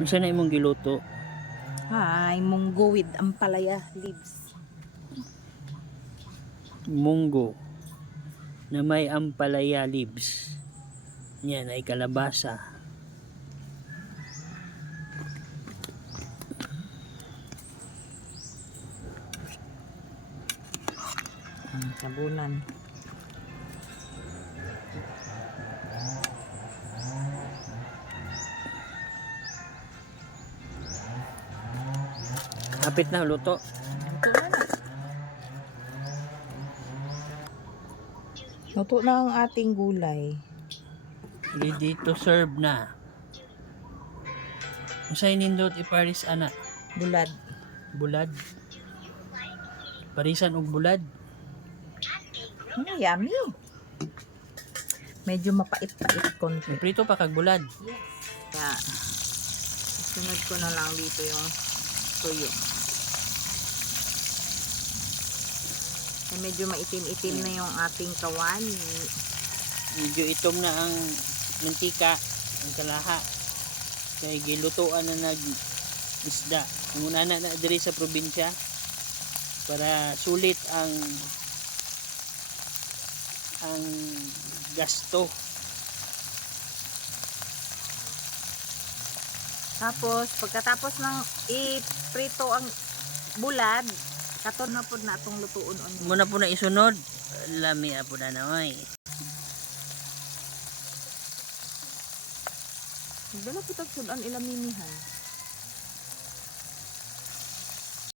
Unsa na imong giluto? Hi, munggo with ampalaya leaves. Munggo na may ampalaya leaves. Yan ay kalabasa. Sabunan. Hapit na luto. Luto na ang ating gulay. Ready to serve na. Unsay nindot iparis ana? Bulad. Bulad. Parisan og bulad. Yummy. Medyo mapait-pait konti. Prito pa kag bulad. Kaya, sunod ko na lang dito yung tuyo. Kaya medyo maitim-itim na yung ating kawan. Medyo itom na ang mantika, ang kalaha. Kay gilutoan na nag isda. Muna na diri sa probinsya para sulit ang gasto. Tapos, pagkatapos ng iprito ang bulad, katon na po na itong lutuon. Muna po na isunod. Lami po na naman. Dala po tagsudan ilaminihan.